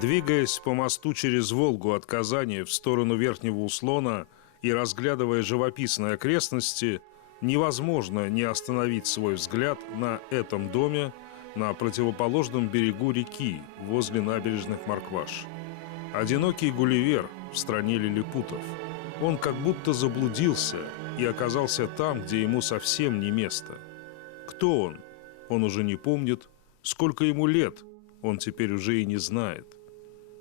Двигаясь по мосту через Волгу от Казани в сторону Верхнего Услона и разглядывая живописные окрестности, невозможно не остановить свой взгляд на этом доме на противоположном берегу реки возле набережных Маркваш. Одинокий Гулливер в стране лилипутов. Он как будто заблудился и оказался там, где ему совсем не место. Кто он? Он уже не помнит. Сколько ему лет? Он теперь уже и не знает.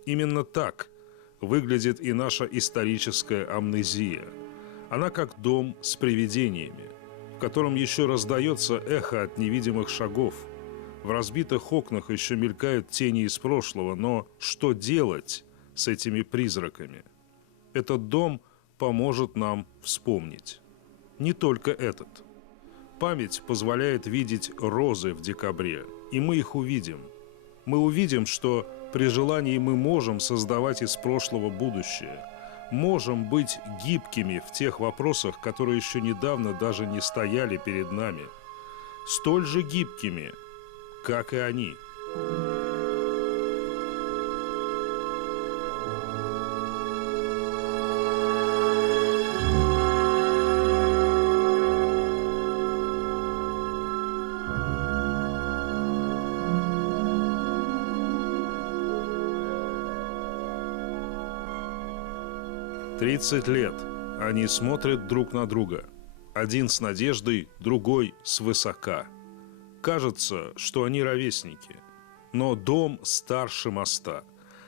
Именно так выглядит и наша историческая амнезия. Она как дом с привидениями, в котором еще раздается эхо от невидимых шагов. В разбитых окнах еще мелькают тени из прошлого, но что делать с этими призраками? Этот дом поможет нам вспомнить. Не только этот. Память позволяет видеть розы в декабре, и мы их увидим. Мы увидим, что при желании мы можем создавать из прошлого будущее. Можем быть гибкими в тех вопросах, которые еще недавно даже не стояли перед нами. Столь же гибкими, как и они. «30 лет. Они смотрят друг на друга. Один с надеждой, другой свысока. Кажется, что они ровесники. Но дом старше моста.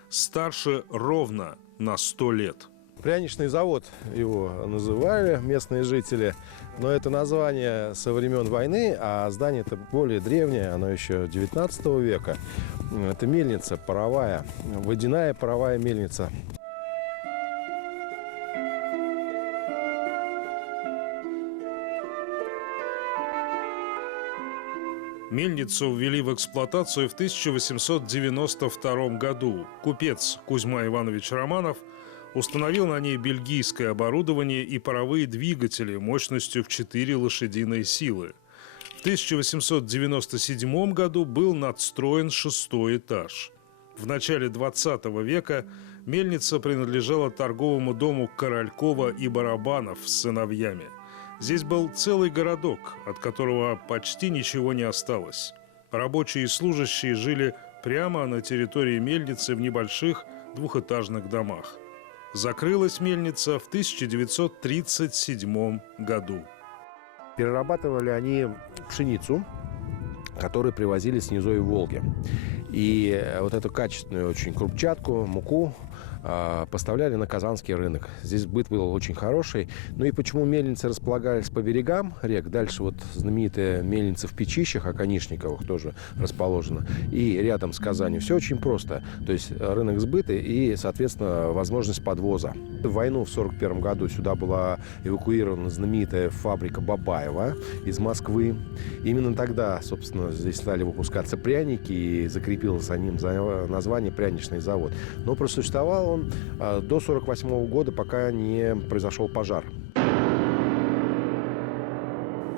Старше ровно на 100 лет». Пряничный завод его называли местные жители, но это название со времен войны, а здание-то более древнее, оно еще 19 века. Это мельница паровая, водяная паровая мельница. Мельницу ввели в эксплуатацию в 1892 году. Купец Кузьма Иванович Романов установил на ней бельгийское оборудование и паровые двигатели мощностью в 4 лошадиные силы. В 1897 году был надстроен 6-й этаж. В начале 20 века мельница принадлежала торговому дому Королькова и Барабанов с сыновьями. Здесь был целый городок, от которого почти ничего не осталось. Рабочие и служащие жили прямо на территории мельницы в небольших двухэтажных домах. Закрылась мельница в 1937 году. Перерабатывали они пшеницу, которую привозили с низовья Волги. И вот эту качественную очень крупчатку, муку поставляли на казанский рынок. Здесь быт был очень хороший. Ну и почему мельницы располагались по берегам рек? Дальше вот знаменитая мельница в Печищах, Оконишниковых тоже расположена. И рядом с Казанью. Все очень просто. То есть рынок сбыта и, соответственно, возможность подвоза. В войну в 1941 году сюда была эвакуирована знаменитая фабрика Бабаева из Москвы. Именно тогда, собственно, здесь стали выпускаться пряники и закрепилось за ним название «Пряничный завод». Но просуществовал он до 1948 года, пока не произошел пожар.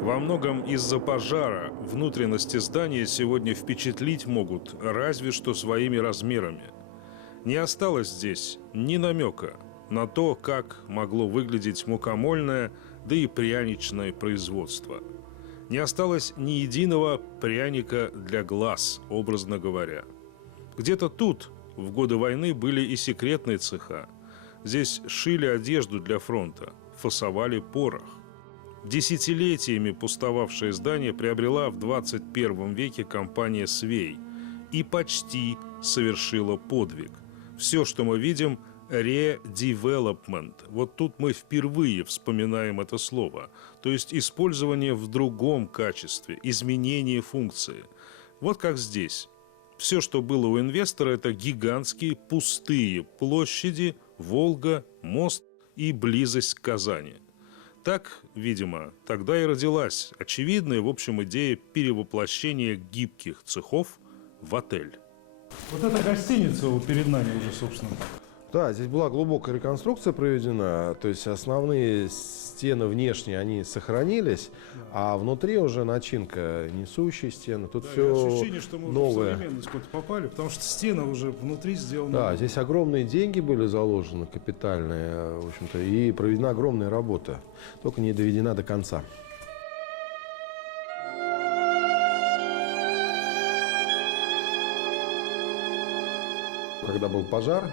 Во многом из-за пожара внутренности здания сегодня впечатлить могут разве что своими размерами. Не осталось здесь ни намека на то, как могло выглядеть мукомольное, да и пряничное производство. Не осталось ни единого пряника для глаз, образно говоря. Где-то тут в годы войны были и секретные цеха. Здесь шили одежду для фронта, фасовали порох. Десятилетиями пустовавшее здание приобрела в 21 веке компания «Свей» и почти совершила подвиг. Все, что мы видим – «редевелопмент». Вот тут мы впервые вспоминаем это слово. То есть использование в другом качестве, изменение функции. Вот как здесь. Все, что было у инвестора, это гигантские пустые площади, Волга, мост и близость к Казани. Так, видимо, тогда и родилась очевидная, в общем, идея перевоплощения гибких цехов в отель. Вот эта гостиница перед нами уже, собственно, Да, здесь была глубокая реконструкция проведена, то есть основные стены внешние, они сохранились, а внутри уже начинка, несущие стены, тут Да, все ощущение, что мы новое. в современность куда-то попали, потому что стены уже внутри сделаны. Да, здесь огромные деньги были заложены, капитальные, в общем-то, и проведена огромная работа, только не доведена до конца. Когда был пожар,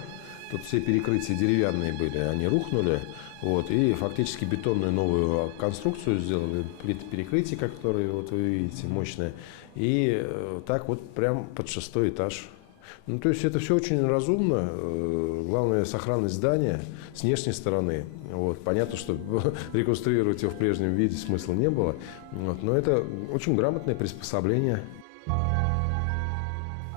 тут все перекрытия деревянные были, они рухнули, вот, и фактически бетонную новую конструкцию сделали, плиты перекрытия, которые вот вы видите, мощные, и так вот прям под 6-й этаж. Ну, то есть это все очень разумно, главное сохранность здания с внешней стороны. Вот. Понятно, что реконструировать его в прежнем виде смысла не было, вот, но это очень грамотное приспособление.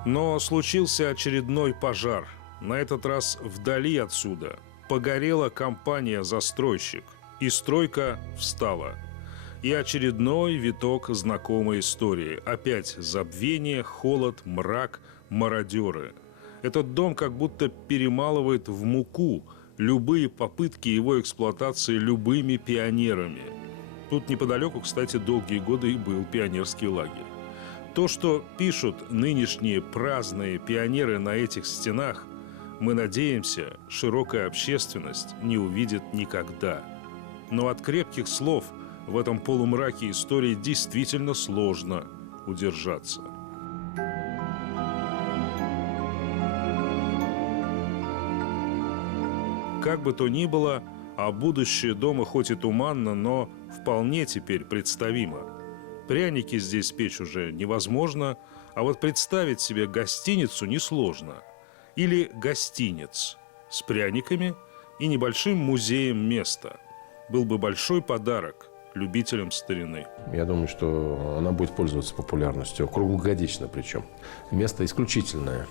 Но случился очередной пожар. На этот раз вдали отсюда. Погорела компания-застройщик. И стройка встала. И очередной виток знакомой истории. Опять забвение, холод, мрак, мародеры. Этот дом как будто перемалывает в муку любые попытки его эксплуатации любыми пионерами. Тут неподалеку, кстати, долгие годы и был пионерский лагерь. То, что пишут нынешние праздные пионеры на этих стенах, мы надеемся, широкая общественность не увидит никогда. Но от крепких слов в этом полумраке истории действительно сложно удержаться. Как бы то ни было, а будущее дома хоть и туманно, но вполне теперь представимо. Пряники здесь печь уже невозможно, а вот представить себе гостиницу несложно. Или гостиниц с пряниками и небольшим музеем места. Был бы большой подарок любителям старины. Я думаю, что она будет пользоваться популярностью, круглогодично причем. Место исключительное.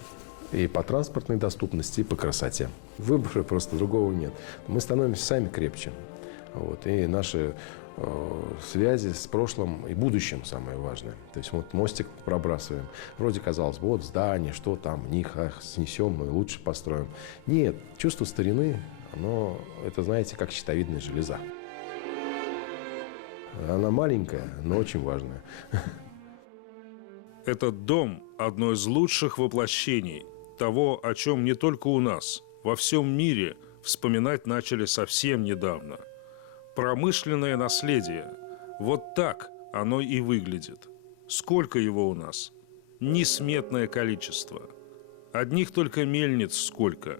И по транспортной доступности, и по красоте. Выбора просто другого нет. Мы становимся сами крепче. Вот. И наши связи с прошлым и будущим самое важное. То есть вот мостик пробрасываем. Вроде казалось бы, вот здание, что там, в них снесем, мы лучше построим. Нет, чувство старины, оно, это, знаете, как щитовидная железа. Она маленькая, но очень важная. Этот дом – одно из лучших воплощений того, о чем не только у нас, во всем мире вспоминать начали совсем недавно. Промышленное наследие. Вот так оно и выглядит. Сколько его у нас? Несметное количество. Одних только мельниц сколько.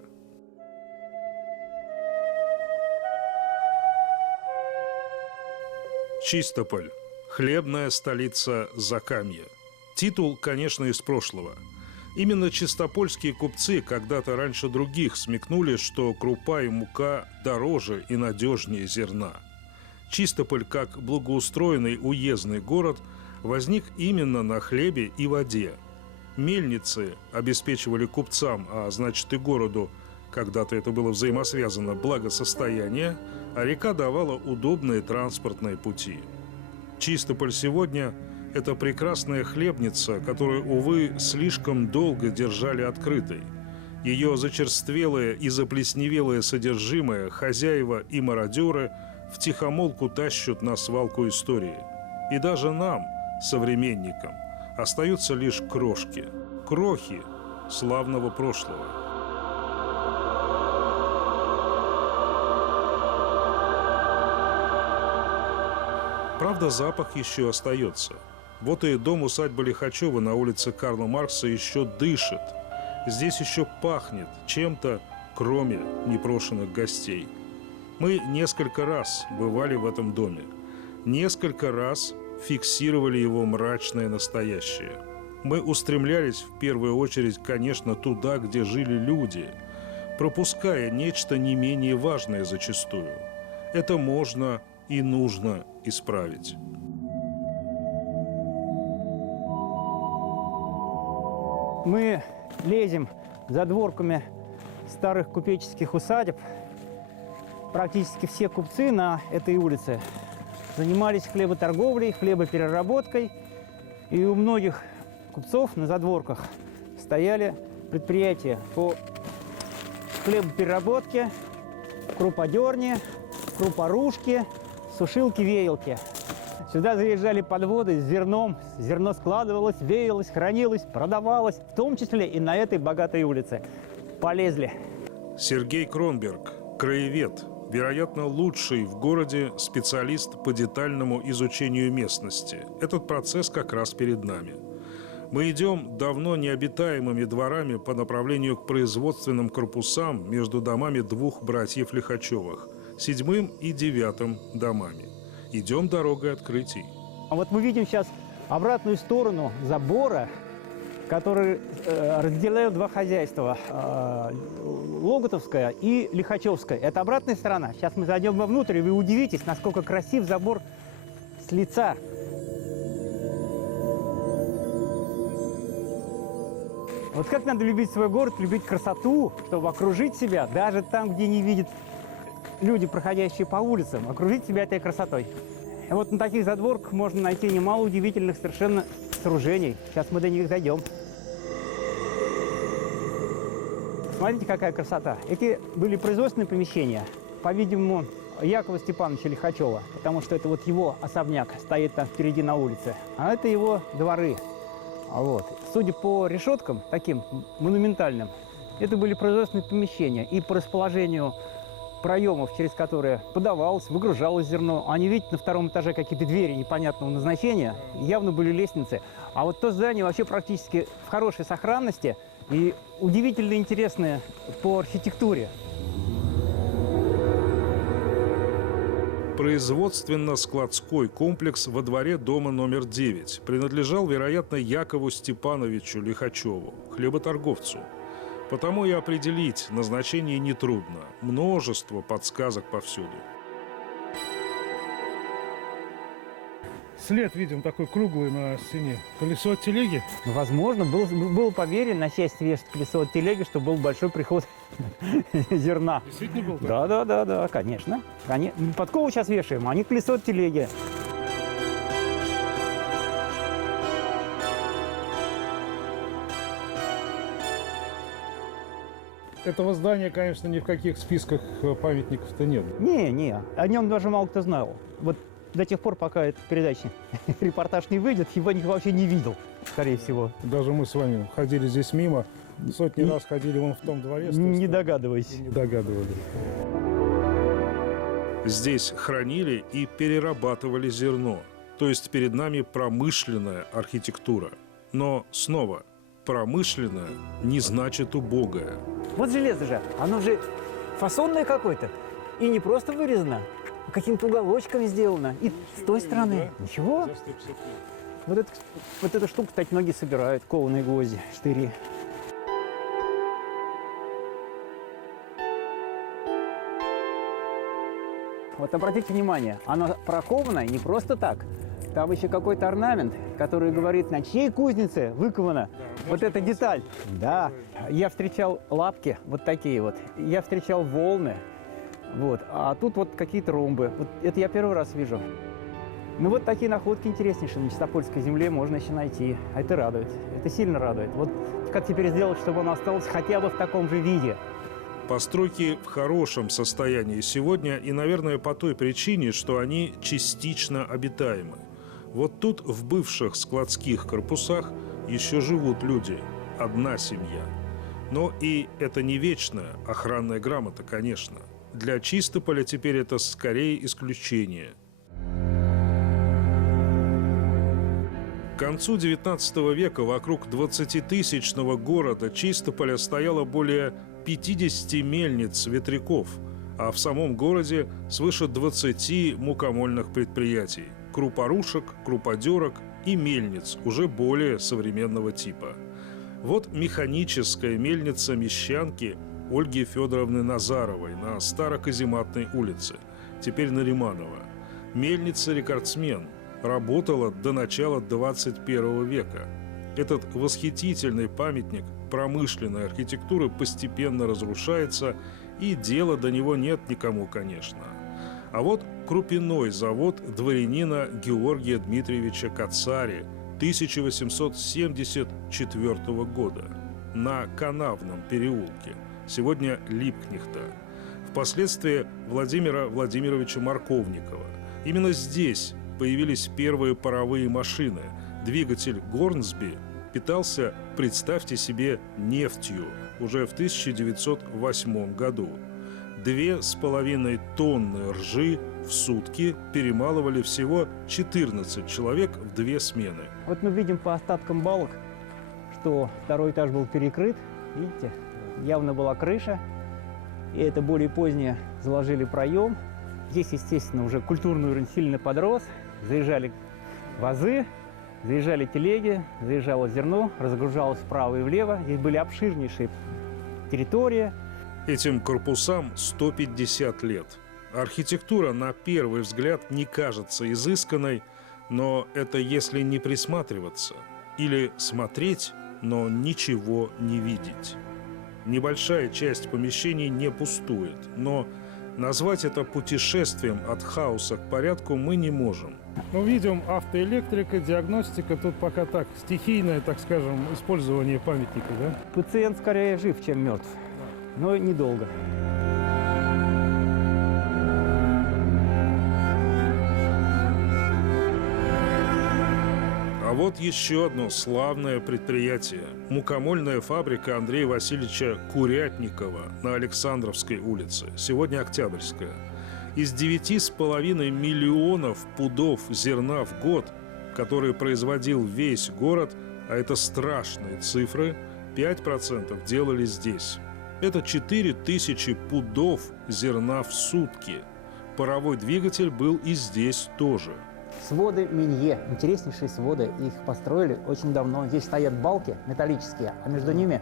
Чистополь. Хлебная столица Закамья. Титул, конечно, из прошлого. Именно чистопольские купцы когда-то раньше других смекнули, что крупа и мука дороже и надежнее зерна. Чистополь, как благоустроенный уездный город, возник именно на хлебе и воде. Мельницы обеспечивали купцам, а значит и городу, когда-то это было взаимосвязано, благосостояние, а река давала удобные транспортные пути. Чистополь сегодня – это прекрасная хлебница, которую, увы, слишком долго держали открытой. Ее зачерствелое и заплесневелое содержимое хозяева и мародеры втихомолку тащат на свалку истории. И даже нам, современникам, остаются лишь крошки, крохи славного прошлого. Правда, запах еще остается. Вот и дом усадьбы Лихачева на улице Карла Маркса еще дышит. Здесь еще пахнет чем-то, кроме непрошенных гостей. Мы несколько раз бывали в этом доме. Несколько раз фиксировали его мрачное настоящее. Мы устремлялись в первую очередь, конечно, туда, где жили люди, пропуская нечто не менее важное зачастую. Это можно и нужно исправить. Мы лезем за дворками старых купеческих усадеб. Практически все купцы на этой улице занимались хлеботорговлей, хлебопереработкой. И у многих купцов на задворках стояли предприятия по хлебопереработки, круподерни, крупорушки, сушилки, веялки. Сюда заезжали подводы с зерном. Зерно складывалось, веялось, хранилось, продавалось, в том числе и на этой богатой улице. Полезли. Сергей Кронберг, краевед, вероятно, лучший в городе специалист по детальному изучению местности. Этот процесс как раз перед нами. Мы идем давно необитаемыми дворами по направлению к производственным корпусам между домами двух братьев Лихачевых, 7 и 9 домами. Идем дорогой открытий. А вот мы видим сейчас обратную сторону забора, который разделяют два хозяйства, Логотовское и Лихачевское. Это обратная сторона. Сейчас мы зайдем вовнутрь, и вы удивитесь, насколько красив забор с лица. Вот как надо любить свой город, любить красоту, чтобы окружить себя, даже там, где не видят люди, проходящие по улицам, окружить себя этой красотой. И вот на таких задворках можно найти немало удивительных совершенно сооружений. Сейчас мы до них дойдем. Смотрите, какая красота. Эти были производственные помещения, по-видимому, Якова Степановича Лихачева, потому что это вот его особняк стоит там впереди на улице, а это его дворы. Вот. Судя по решеткам, таким монументальным, это были производственные помещения. И по расположению проемов, через которые подавалось, выгружалось зерно. Они, видите, на втором этаже какие-то двери непонятного назначения, явно были лестницы. А вот то здание вообще практически в хорошей сохранности и удивительно интересное по архитектуре. Производственно-складской комплекс во дворе дома номер 9 принадлежал, вероятно, Якову Степановичу Лихачеву, хлеботорговцу. Потому и определить назначение нетрудно. Множество подсказок повсюду. След видим такой круглый на стене. Колесо от телеги? Возможно, было поверье на часть вешать колесо от телеги, что был большой приход зерна. Действительно был так? Да, конечно. Подкову сейчас вешаем, а не колесо от телеги. Этого здания, конечно, ни в каких списках памятников-то нет. Не, о нем даже мало кто знал. Вот до тех пор, пока эта передача, репортаж не выйдет, его никто вообще не видел, скорее всего. Даже мы с вами ходили здесь мимо, сотни раз ходили вон в том дворе. Не догадываясь. Не догадывались. Здесь хранили и перерабатывали зерно. То есть перед нами промышленная архитектура. Но снова, промышленная не значит убогая. Вот железо же, оно же фасонное какое-то. И не просто вырезано, а каким-то уголочком сделано. И с той стороны. Да. Ничего. Вот эта штука, кстати, многие собирают, кованые гвозди, штыри. Вот обратите внимание, оно прокованное не просто так. Там еще какой-то орнамент, который говорит, на чьей кузнице выкована вот эта деталь. Да, я встречал лапки вот такие вот, я встречал волны, вот, а тут вот какие-то ромбы. Вот это я первый раз вижу. Ну вот такие находки интереснейшие на Чистопольской земле можно еще найти. А это радует, это сильно радует. Вот как теперь сделать, чтобы оно осталось хотя бы в таком же виде? Постройки в хорошем состоянии сегодня и, наверное, по той причине, что они частично обитаемы. Вот тут, в бывших складских корпусах, еще живут люди, одна семья. Но и это не вечная охранная грамота, конечно. Для Чистополя теперь это скорее исключение. К концу XIX века вокруг 20-тысячного города Чистополя стояло более 50 мельниц-ветряков, а в самом городе свыше 20 мукомольных предприятий, крупорушек, круподерок и мельниц уже более современного типа. Вот механическая мельница Мещанки Ольги Федоровны Назаровой на Староказематной улице, теперь Нариманова. Мельница-рекордсмен, работала до начала 21 века. Этот восхитительный памятник промышленной архитектуры постепенно разрушается, и дела до него нет никому, конечно. А вот крупяной завод дворянина Георгия Дмитриевича Кацари 1874 года на Канавном переулке. сегодня Липкнехта, впоследствии Владимира Владимировича Марковникова. Именно здесь появились первые паровые машины. Двигатель Горнсби питался, представьте себе, нефтью уже в 1908 году. 2,5 тонны ржи в сутки перемалывали всего 14 человек в 2 смены. Вот мы видим по остаткам балок, что второй этаж был перекрыт. Видите, явно была крыша. И это более позднее заложили проем. Здесь, естественно, уже культурный уровень сильно подрос. Заезжали вазы, заезжали телеги, заезжало зерно, разгружалось вправо и влево. Здесь были обширнейшие территории. Этим корпусам 150 лет. Архитектура на первый взгляд не кажется изысканной, но это если не присматриваться или смотреть, но ничего не видеть. Небольшая часть помещений не пустует, но назвать это путешествием от хаоса к порядку мы не можем. Ну, видим, автоэлектрика, диагностика. Тут пока так, стихийное, так скажем, использование памятника, да? Пациент скорее жив, чем мертв, но недолго. А вот еще одно славное предприятие. Мукомольная фабрика Андрея Васильевича Курятникова на Александровской улице, сегодня Октябрьская. Из 9,5 миллионов пудов зерна в год, которые производил весь город, а это страшные цифры, 5% делали здесь. Это 4000 пудов зерна в сутки. Паровой двигатель был и здесь тоже. Своды Минье, интереснейшие своды, их построили очень давно. Здесь стоят балки металлические, а между ними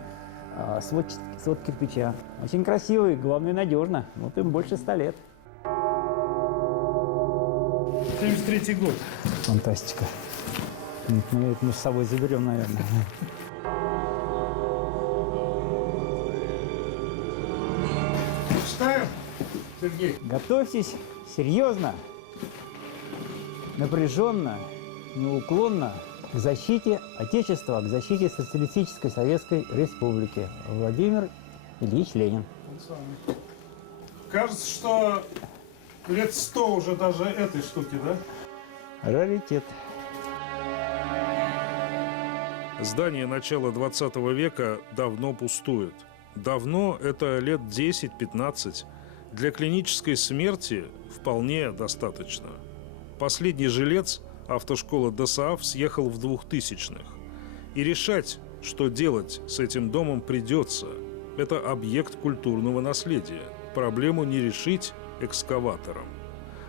свод кирпича. Очень красивый, главное, надежно. Вот им больше 100 лет. 73-й год. Фантастика. Мы это мы с собой заберем, наверное. Читаем, Сергей? Готовьтесь серьезно, напряженно, неуклонно к защите Отечества, к защите Социалистической Советской Республики. Владимир Ильич Ленин. Кажется, что лет 100 уже даже этой штуки, да? Раритет. Здание начала 20 века давно пустует. Давно – это лет 10-15. Для клинической смерти вполне достаточно. Последний жилец, автошкола ДОСААФ, съехал в 2000-х. И решать, что делать с этим домом, придется. Это объект культурного наследия. Проблему не решить экскаватором.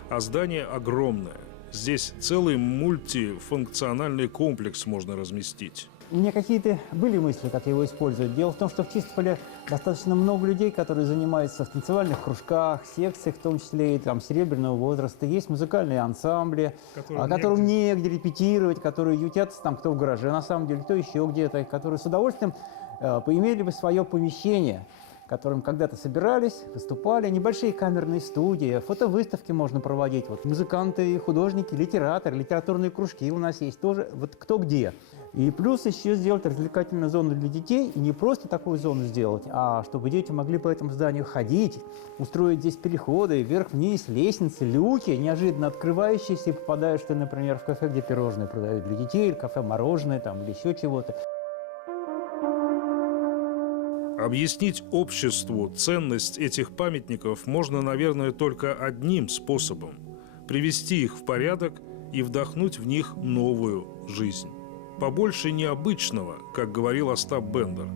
А здание огромное. Здесь целый мультифункциональный комплекс можно разместить. У меня какие-то были мысли, как его использовать. Дело в том, что в Чистополе достаточно много людей, которые занимаются в танцевальных кружках, секциях, в том числе и там серебряного возраста. Есть музыкальные ансамбли, которым негде репетировать, которые ютятся там кто в гараже, на самом деле, кто еще где-то, которые с удовольствием поимели бы свое помещение, в котором когда-то собирались, выступали, небольшие камерные студии, фотовыставки можно проводить. Вот музыканты, художники, литераторы, литературные кружки у нас есть тоже, вот кто где. И плюс еще сделать развлекательную зону для детей. И не просто такую зону сделать, а чтобы дети могли по этому зданию ходить, устроить здесь переходы, вверх-вниз, лестницы, люки, неожиданно открывающиеся, и попадаешь ты, например, в кафе, где пирожные продают для детей, или кафе мороженое, там, или еще чего-то. Объяснить обществу ценность этих памятников можно, наверное, только одним способом – привести их в порядок и вдохнуть в них новую жизнь. Побольше необычного, как говорил Остап Бендер.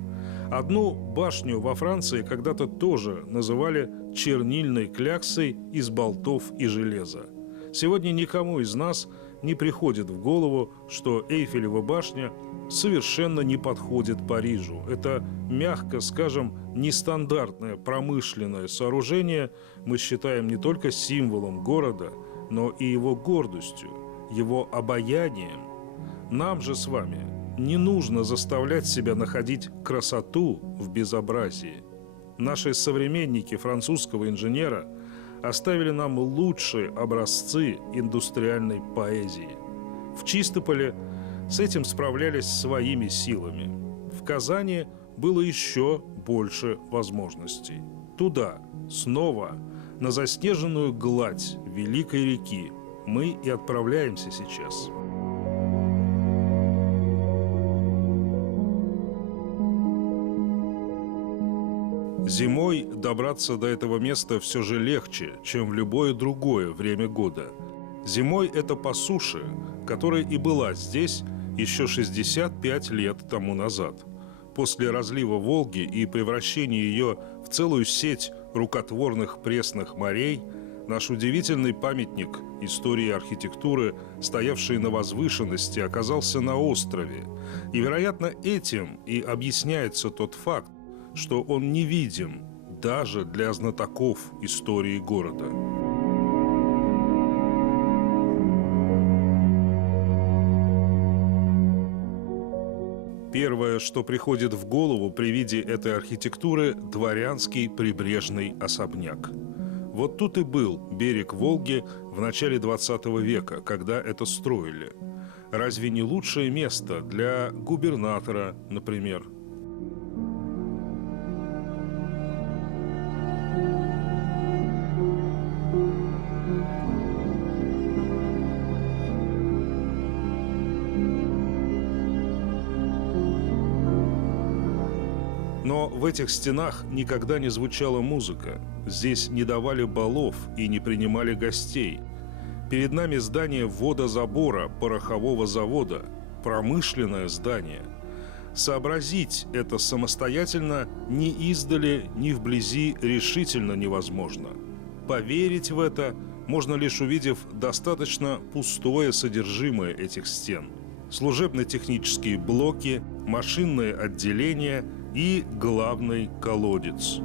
Одну башню во Франции когда-то тоже называли чернильной кляксой из болтов и железа. Сегодня никому из нас не приходит в голову, что Эйфелева башня совершенно не подходит Парижу. Это, мягко скажем, нестандартное промышленное сооружение мы считаем не только символом города, но и его гордостью, его обаянием. Нам же с вами не нужно заставлять себя находить красоту в безобразии. Наши современники французского инженера оставили нам лучшие образцы индустриальной поэзии. В Чистополе с этим справлялись своими силами. В Казани было еще больше возможностей. Туда, снова, на заснеженную гладь великой реки мы и отправляемся сейчас. Зимой добраться до этого места все же легче, чем в любое другое время года. Зимой это по суше, которая и была здесь еще 65 лет тому назад. После разлива Волги и превращения ее в целую сеть рукотворных пресных морей, наш удивительный памятник истории архитектуры, стоявший на возвышенности, оказался на острове. И, вероятно, этим и объясняется тот факт, что он невидим даже для знатоков истории города. Первое, что приходит в голову при виде этой архитектуры – дворянский прибрежный особняк. Вот тут и был берег Волги в начале 20 века, когда это строили. Разве не лучшее место для губернатора, например? Но в этих стенах никогда не звучала музыка. Здесь не давали балов и не принимали гостей. Перед нами здание водозабора порохового завода, промышленное здание. Сообразить это самостоятельно ни издали, ни вблизи решительно невозможно. Поверить в это можно лишь увидев достаточно пустое содержимое этих стен. Служебно-технические блоки, машинное отделение и главный колодец.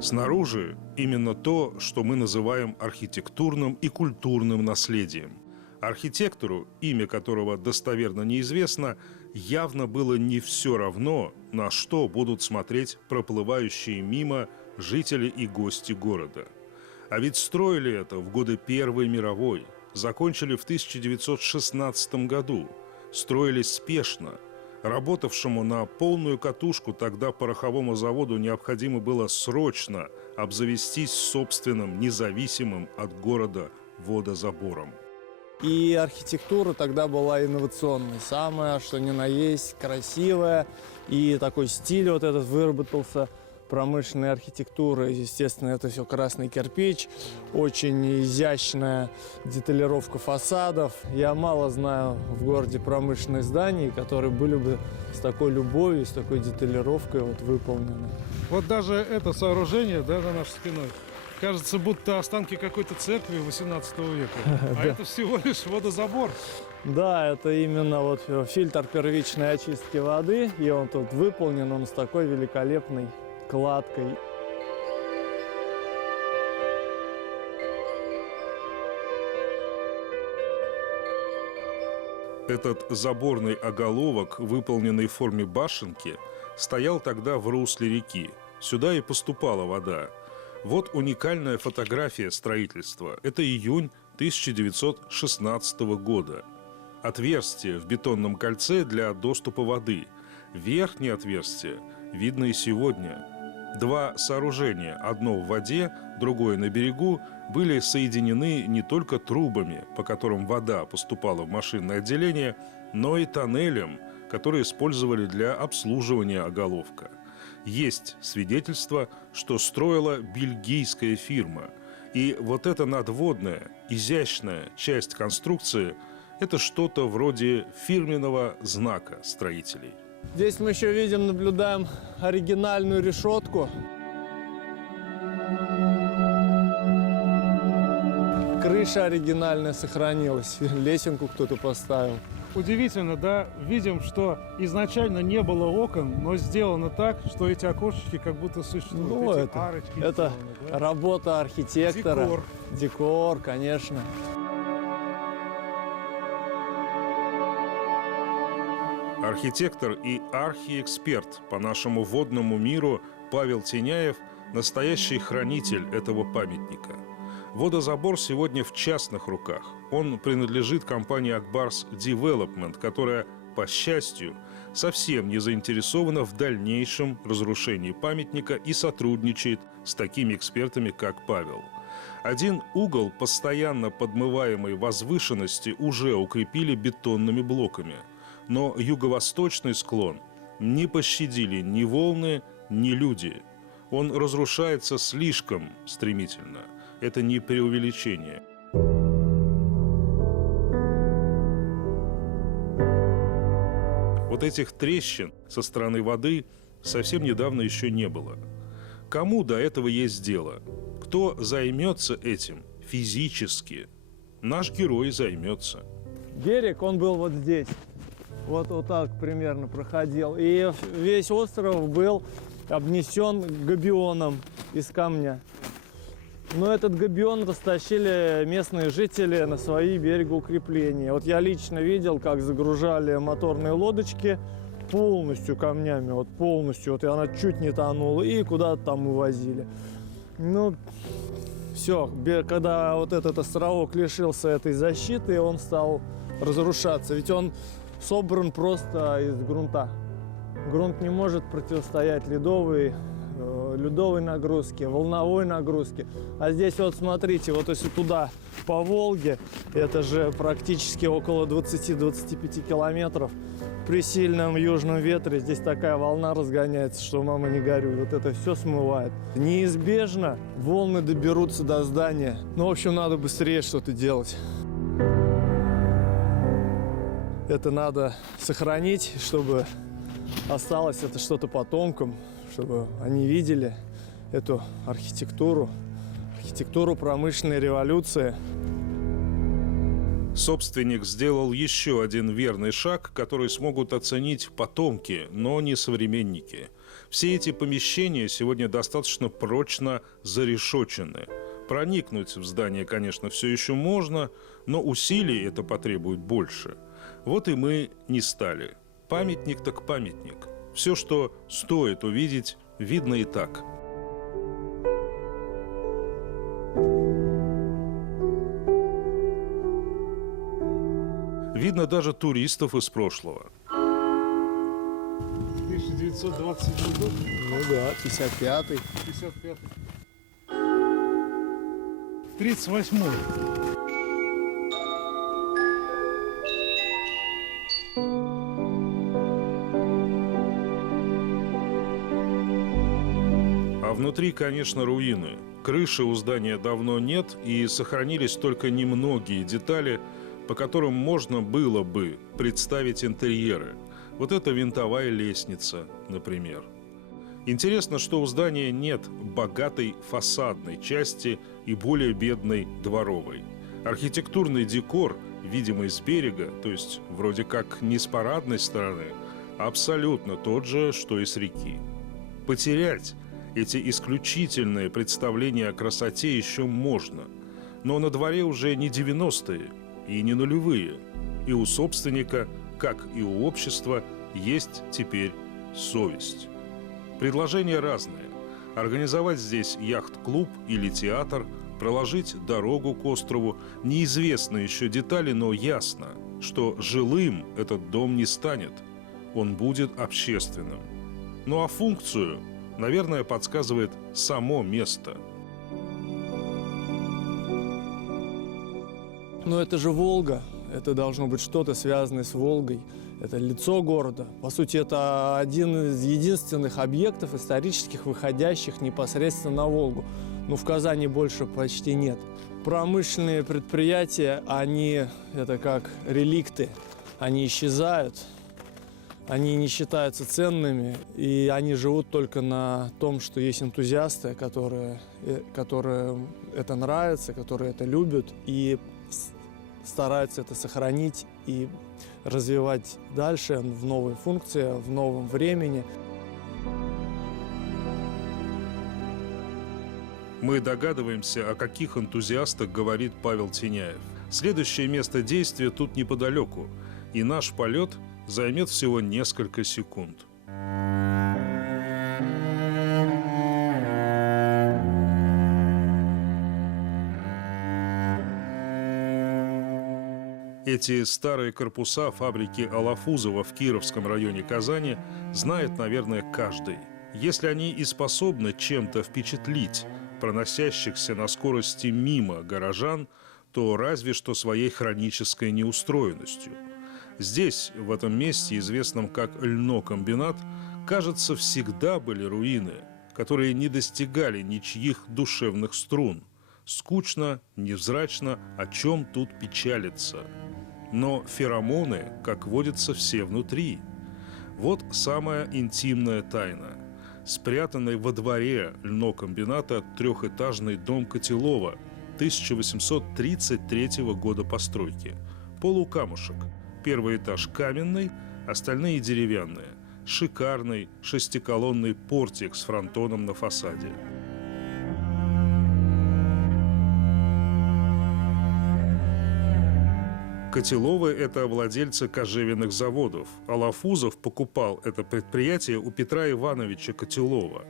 Снаружи именно то, что мы называем архитектурным и культурным наследием. Архитектору, имя которого достоверно неизвестно, явно было не все равно, на что будут смотреть проплывающие мимо жители и гости города. А ведь строили это в годы Первой мировой, закончили в 1916 году, строили спешно. Работавшему на полную катушку тогда пороховому заводу необходимо было срочно обзавестись собственным независимым от города водозабором. И архитектура тогда была инновационной, самая, что ни на есть, красивая. И такой стиль вот этот выработался промышленной архитектуры. Естественно, это все красный кирпич, очень изящная деталировка фасадов. Я мало знаю в городе промышленных зданий, которые были бы с такой любовью, с такой деталировкой вот выполнены. Вот даже это сооружение, да, за нашей спиной, кажется, будто останки какой-то церкви 18 века. А это всего лишь водозабор. Да, это именно вот фильтр первичной очистки воды, и он тут выполнен, он с такой великолепной кладкой. Этот заборный оголовок, выполненный в форме башенки, стоял тогда в русле реки. Сюда и поступала вода. Вот уникальная фотография строительства. Это июнь 1916 года. Отверстие в бетонном кольце для доступа воды. Верхнее отверстие видно и сегодня. Два сооружения, одно в воде, другое на берегу, были соединены не только трубами, по которым вода поступала в машинное отделение, но и тоннелем, который использовали для обслуживания оголовка. Есть свидетельство, что строила бельгийская фирма. И вот эта надводная, изящная часть конструкции – это что-то вроде фирменного знака строителей. Здесь мы еще видим, наблюдаем оригинальную решетку. Крыша оригинальная сохранилась, лесенку кто-то поставил. Удивительно, да, видим, что изначально не было окон, но сделано так, что эти окошечки как будто существуют. Ну, эти это арочки сделаны, да? работа архитектора. Декор. Декор, конечно. Архитектор и архиэксперт по нашему водному миру Павел Теняев – настоящий хранитель этого памятника. Водозабор сегодня в частных руках. Он принадлежит компании «Акбарс Девелопмент», которая, по счастью, совсем не заинтересована в дальнейшем разрушении памятника и сотрудничает с такими экспертами, как Павел. Один угол постоянно подмываемой возвышенности уже укрепили бетонными блоками, но юго-восточный склон не пощадили ни волны, ни люди. Он разрушается слишком стремительно. Это не преувеличение. Вот этих трещин со стороны воды совсем недавно еще не было. Кому до этого есть дело? Кто займется этим физически? Наш герой займется. Берег, он был вот здесь. Вот так примерно проходил. И весь остров был обнесен габионом из камня. Но этот габион растащили местные жители на свои берегоукрепления. Вот я лично видел, как загружали моторные лодочки полностью камнями, вот полностью. Вот и она чуть не тонула, и куда-то там увозили. Ну, все, когда вот этот островок лишился этой защиты, он стал разрушаться. Ведь он собран просто из грунта. Грунт не может противостоять ледовой нагрузке, волновой нагрузке. А здесь вот смотрите, вот если туда по Волге, это же практически около 20-25 километров. При сильном южном ветре здесь такая волна разгоняется, что мама не горюй. Вот это все смывает. Неизбежно волны доберутся до здания. Ну, в общем, надо быстрее что-то делать. Это надо сохранить, чтобы осталось это что-то потомкам, чтобы они видели эту архитектуру промышленной революции. Собственник сделал еще один верный шаг, который смогут оценить потомки, но не современники. Все эти помещения сегодня достаточно прочно зарешочены. Проникнуть в здание, конечно, все еще можно, но усилий это потребует больше. Вот и мы не стали. Памятник так памятник. Все, что стоит увидеть, видно и так. Видно даже туристов из прошлого. 1927 год, Ну да, 55-й. 55. 38-й. А внутри, конечно, руины. Крыши у здания давно нет, и сохранились только немногие детали, по которым можно было бы представить интерьеры. Вот эта винтовая лестница, например. Интересно, что у здания нет богатой фасадной части и более бедной дворовой. Архитектурный декор, видимый с берега, то есть вроде как не с парадной стороны, абсолютно тот же, что и с реки. Потерять эти исключительные представления о красоте еще можно, но на дворе уже не 90-е и не нулевые, и у собственника, как и у общества, есть теперь совесть. Предложения разные. Организовать здесь яхт-клуб или театр, проложить дорогу к острову. Неизвестны еще детали, но ясно, что жилым этот дом не станет. Он будет общественным. Ну а функцию, наверное, подсказывает само место. Но это же Волга. Это должно быть что-то связанное с Волгой. Это лицо города. По сути, это один из единственных объектов исторических, выходящих непосредственно на Волгу. Но в Казани больше почти нет. Промышленные предприятия, они это как реликты. Они исчезают, они не считаются ценными, и они живут только на том, что есть энтузиасты, которые это нравится, которые это любят, и стараются это сохранить и развивать дальше в новой функции, в новом времени. Мы догадываемся, о каких энтузиастах говорит Павел Теняев. Следующее место действия тут неподалеку, и наш полет займет всего несколько секунд. Эти старые корпуса фабрики Алафузова в Кировском районе Казани знает, наверное, каждый. Если они и способны чем-то впечатлить проносящихся на скорости мимо горожан, то разве что своей хронической неустроенностью. Здесь, в этом месте, известном как льнокомбинат, кажется, всегда были руины, которые не достигали ничьих душевных струн. Скучно, невзрачно, о чем тут печалиться. Но феромоны, как водится, все внутри. Вот самая интимная тайна. Спрятанный во дворе льнокомбината трехэтажный дом Котелова 1833 года постройки. Полукамушек. Первый этаж каменный, остальные деревянные. Шикарный шестиколонный портик с фронтоном на фасаде. Котеловы – это владельцы кожевенных заводов. Алафузов покупал это предприятие у Петра Ивановича Котелова.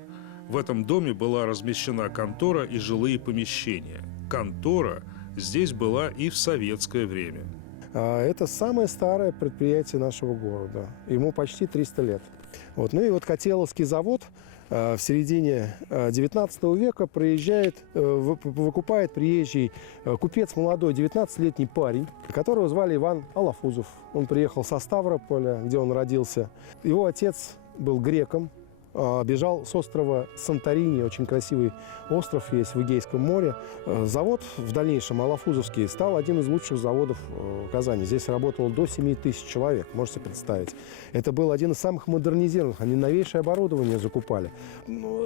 В этом доме была размещена контора и жилые помещения. Контора здесь была и в советское время. Это самое старое предприятие нашего города. Ему почти 300 лет. Вот. Ну и вот Котеловский завод в середине 19 века выкупает приезжий купец, молодой 19-летний парень, которого звали Иван Алафузов. Он приехал со Ставрополя, где он родился. Его отец был греком, бежал с острова Санторини, очень красивый остров есть в Эгейском море. Завод в дальнейшем Алафузовский стал один из лучших заводов Казани. Здесь работало до 7 тысяч человек, можете представить. Это был один из самых модернизированных, они новейшее оборудование закупали.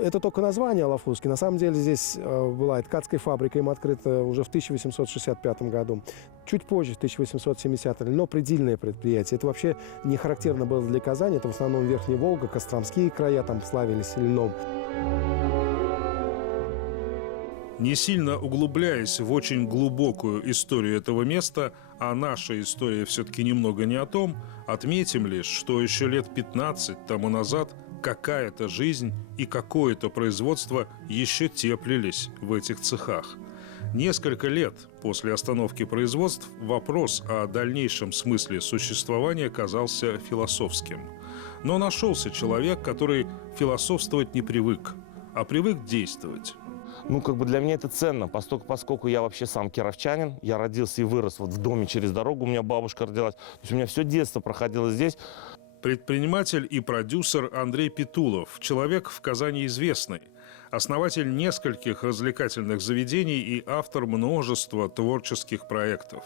Это только название Алафузовский. На самом деле здесь была и ткацкая фабрика, им открыта уже в 1865 году. Чуть позже, в 1870 но предельное предприятие. Это вообще не характерно было для Казани, это в основном Верхняя Волга, Костромские края, там славились льном. Не сильно углубляясь в очень глубокую историю этого места, а наша история все-таки немного не о том, отметим лишь, что еще лет 15 тому назад какая-то жизнь и какое-то производство еще теплились в этих цехах. Несколько лет после остановки производств вопрос о дальнейшем смысле существования казался философским. Но нашелся человек, который философствовать не привык, а привык действовать. Для меня это ценно, поскольку я вообще сам кировчанин. Я родился и вырос вот в доме через дорогу, у меня бабушка родилась. То есть у меня все детство проходило здесь. Предприниматель и продюсер Андрей Петулов, человек в Казани известный, основатель нескольких развлекательных заведений и автор множества творческих проектов.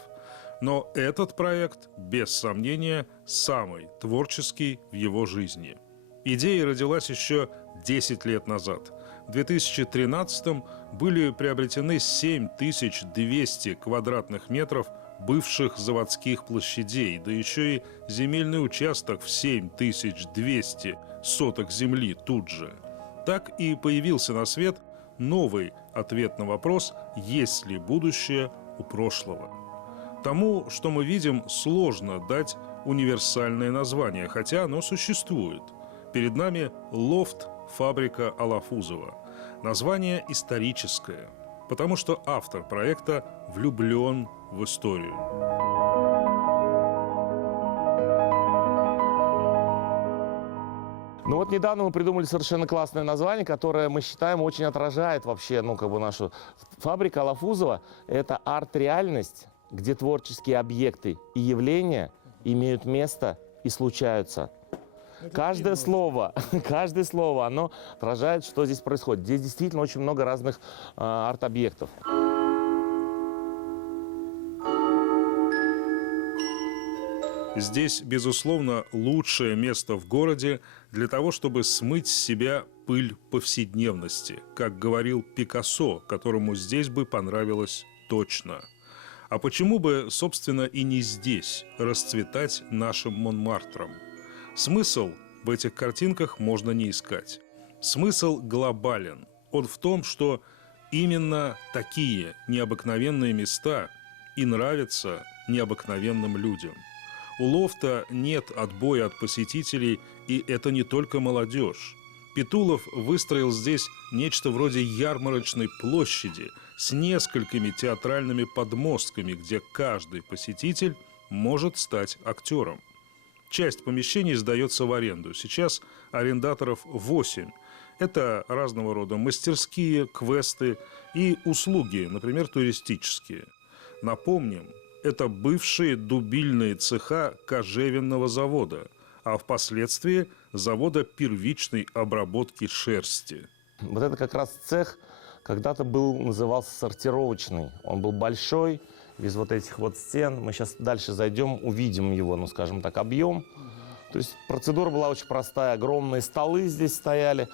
Но этот проект, без сомнения, самый творческий в его жизни. Идея родилась еще 10 лет назад. В 2013-м были приобретены 7200 квадратных метров бывших заводских площадей, да еще и земельный участок в 7200 соток земли тут же. Так и появился на свет новый ответ на вопрос, есть ли будущее у прошлого. Тому, что мы видим, сложно дать универсальное название, хотя оно существует. Перед нами лофт-фабрика Алафузова. Название историческое, потому что автор проекта влюблен в историю. Недавно мы придумали совершенно классное название, которое, мы считаем, очень отражает вообще, нашу фабрика Алафузова. Это арт-реальность, где творческие объекты и явления имеют место и случаются. Каждое слово, оно отражает, что здесь происходит. Здесь действительно очень много разных арт-объектов. Здесь, безусловно, лучшее место в городе для того, чтобы смыть с себя пыль повседневности, как говорил Пикассо, которому здесь бы понравилось точно. А почему бы, собственно, и не здесь расцветать нашим Монмартром? Смысл в этих картинках можно не искать. Смысл глобален. Он в том, что именно такие необыкновенные места и нравятся необыкновенным людям. У лофта нет отбоя от посетителей, и это не только молодежь. Петулов выстроил здесь нечто вроде ярмарочной площади с несколькими театральными подмостками, где каждый посетитель может стать актером. Часть помещений сдается в аренду. Сейчас арендаторов 8. Это разного рода мастерские, квесты и услуги, например, туристические. Напомним, это бывшие дубильные цеха кожевенного завода, а впоследствии завода первичной обработки шерсти. Вот это как раз цех когда-то назывался сортировочный. Он был большой, без вот этих вот стен. Мы сейчас дальше зайдем, увидим его, ну, скажем так, объем. То есть процедура была очень простая. Огромные столы здесь стояли.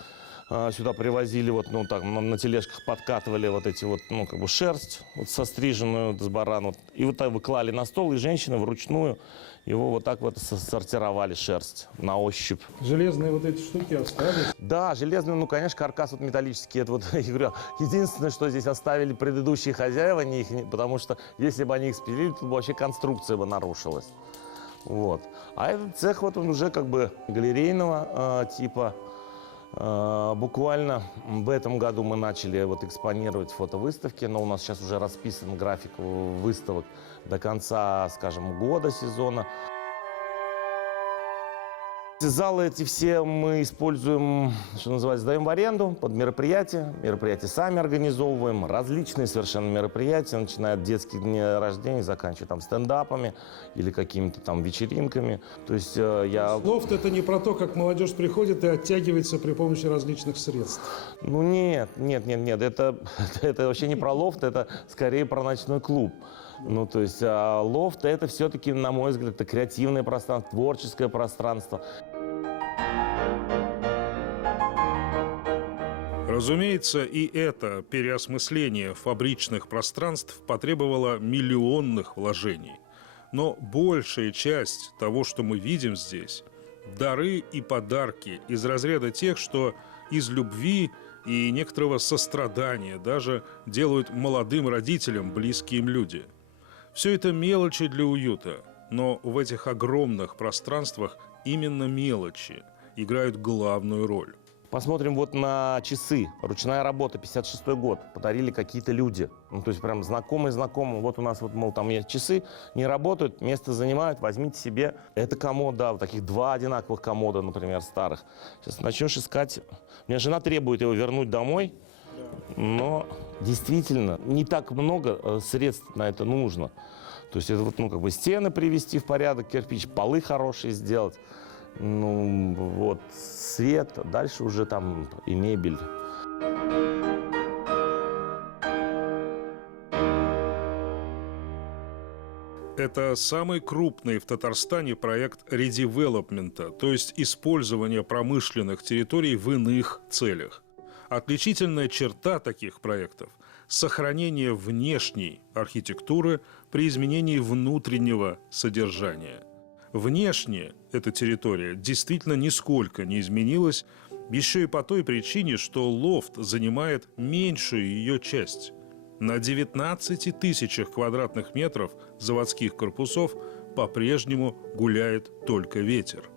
Сюда привозили, вот, ну, так, на тележках подкатывали вот эти вот, ну, как бы шерсть, вот состриженную с барана. Вот, и вот так выклали на стол, и женщины вручную его вот так вот сортировали шерсть на ощупь. Железные вот эти штуки остались. Да, железный, ну, конечно, каркас вот металлический. Это вот, я говорю, единственное, что здесь оставили предыдущие хозяева, потому что если бы они их спилили, то вообще конструкция бы нарушилась. Вот. А этот цех вот он уже как бы галерейного типа. Буквально в этом году мы начали вот экспонировать фотовыставки, но у нас сейчас уже расписан график выставок до конца, скажем, года, сезона. Залы эти все мы используем, что называется, сдаем в аренду под мероприятия. Мероприятия сами организовываем, различные совершенно мероприятия, начиная от детских дней рождения, заканчивая там стендапами или какими-то там вечеринками. То есть Лофт — это не про то, как молодежь приходит и оттягивается при помощи различных средств. Ну нет, это вообще не про лофт, это скорее про ночной клуб. Ну, то есть лофт — это все-таки, на мой взгляд, это креативное пространство, творческое пространство. Разумеется, и это переосмысление фабричных пространств потребовало миллионных вложений. Но большая часть того, что мы видим здесь – дары и подарки из разряда тех, что из любви и некоторого сострадания даже делают молодым родителям близкие им люди. Все это мелочи для уюта, но в этих огромных пространствах именно мелочи играют главную роль. Посмотрим вот на часы. Ручная работа, 56-й год. Подарили какие-то люди. Ну, то есть прям знакомые. Вот у нас вот, мол, там есть часы, не работают, место занимают, возьмите себе. Это комод, да, вот таких 2 одинаковых комода, например, старых. Сейчас начнешь искать. У меня жена требует его вернуть домой, но действительно не так много средств на это нужно. То есть это вот, ну, как бы стены привести в порядок, кирпич, полы хорошие сделать. Ну, вот, свет, дальше уже там и мебель. Это самый крупный в Татарстане проект редевелопмента, то есть использование промышленных территорий в иных целях. Отличительная черта таких проектов – сохранение внешней архитектуры при изменении внутреннего содержания. Внешне эта территория действительно нисколько не изменилась, еще и по той причине, что лофт занимает меньшую ее часть. На 19 тысячах квадратных метров заводских корпусов по-прежнему гуляет только ветер.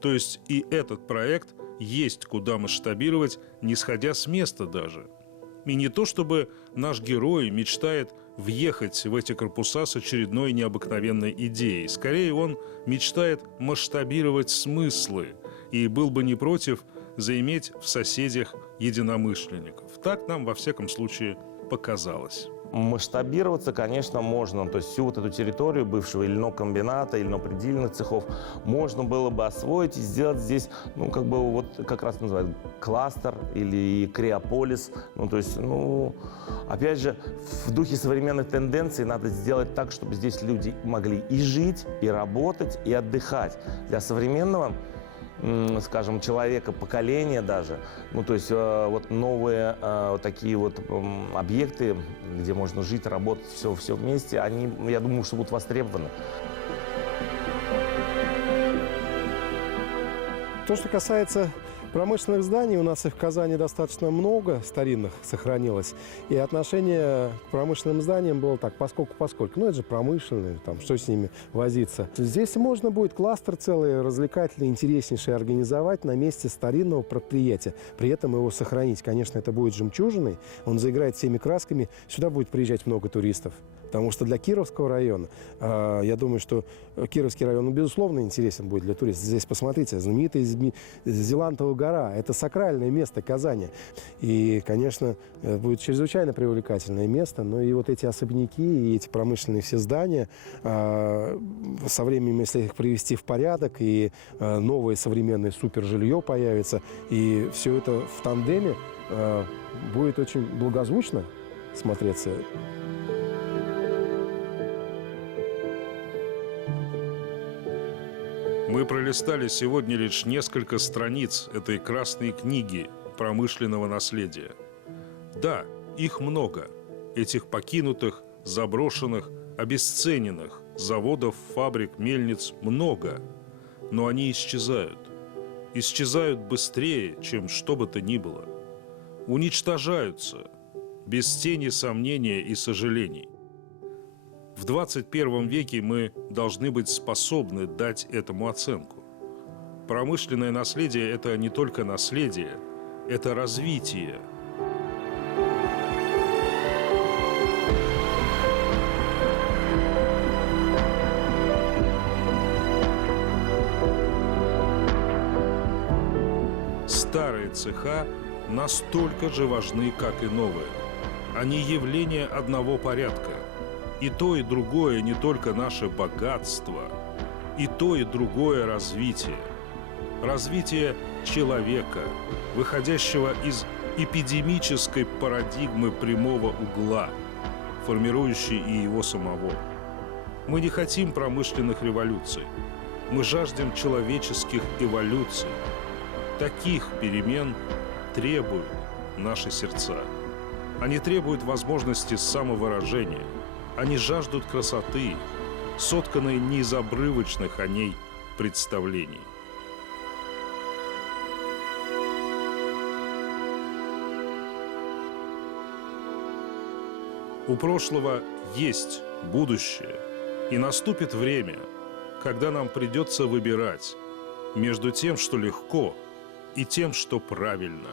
То есть и этот проект есть куда масштабировать, не сходя с места даже. И не то чтобы наш герой мечтает въехать в эти корпуса с очередной необыкновенной идеей. Скорее, он мечтает масштабировать смыслы и был бы не против заиметь в соседях единомышленников. Так нам, во всяком случае, показалось. Масштабироваться, конечно, можно. То есть всю вот эту территорию бывшего льнокомбината, льнопредельных цехов можно было бы освоить и сделать здесь, ну, как бы вот как раз называют кластер или креополис. Ну, то есть, ну, опять же, в духе современных тенденций надо сделать так, чтобы здесь люди могли и жить, и работать, и отдыхать. Для современного, скажем, человека, поколения даже, ну, то есть вот новые вот такие вот объекты, где можно жить, работать, все вместе, они, я думаю, что будут востребованы. То, что касается промышленных зданий, у нас их в Казани достаточно много старинных сохранилось. И отношение к промышленным зданиям было так, поскольку. Ну, это же промышленные, там, что с ними возиться. Здесь можно будет кластер целый, развлекательный, интереснейший организовать на месте старинного предприятия. При этом его сохранить. Конечно, это будет жемчужиной, он заиграет всеми красками. Сюда будет приезжать много туристов. Потому что для Кировского района, я думаю, что Кировский район, безусловно, интересен будет для туристов. Здесь, посмотрите, знаменитая Зелантова гора. Это сакральное место Казани. И, конечно, будет чрезвычайно привлекательное место. Но и вот эти особняки, и эти промышленные все здания, со временем, если их привести в порядок, и новое современное супержилье появится, и все это в тандеме будет очень благозвучно смотреться. Мы пролистали сегодня лишь несколько страниц этой красной книги промышленного наследия. Да, их много, этих покинутых, заброшенных, обесцененных заводов, фабрик, мельниц много, но они исчезают. Исчезают быстрее, чем что бы то ни было. Уничтожаются, без тени сомнения и сожалений. В 21 веке мы должны быть способны дать этому оценку. Промышленное наследие – это не только наследие, это развитие. Старые цеха настолько же важны, как и новые. Они явление одного порядка. И то, и другое не только наше богатство, и то, и другое развитие. Развитие человека, выходящего из эпидемической парадигмы прямого угла, формирующей и его самого. Мы не хотим промышленных революций. Мы жаждем человеческих эволюций. Таких перемен требуют наши сердца. Они требуют возможности самовыражения. Они жаждут красоты, сотканной не из обрывочных о ней представлений. У прошлого есть будущее, и наступит время, когда нам придется выбирать между тем, что легко, и тем, что правильно.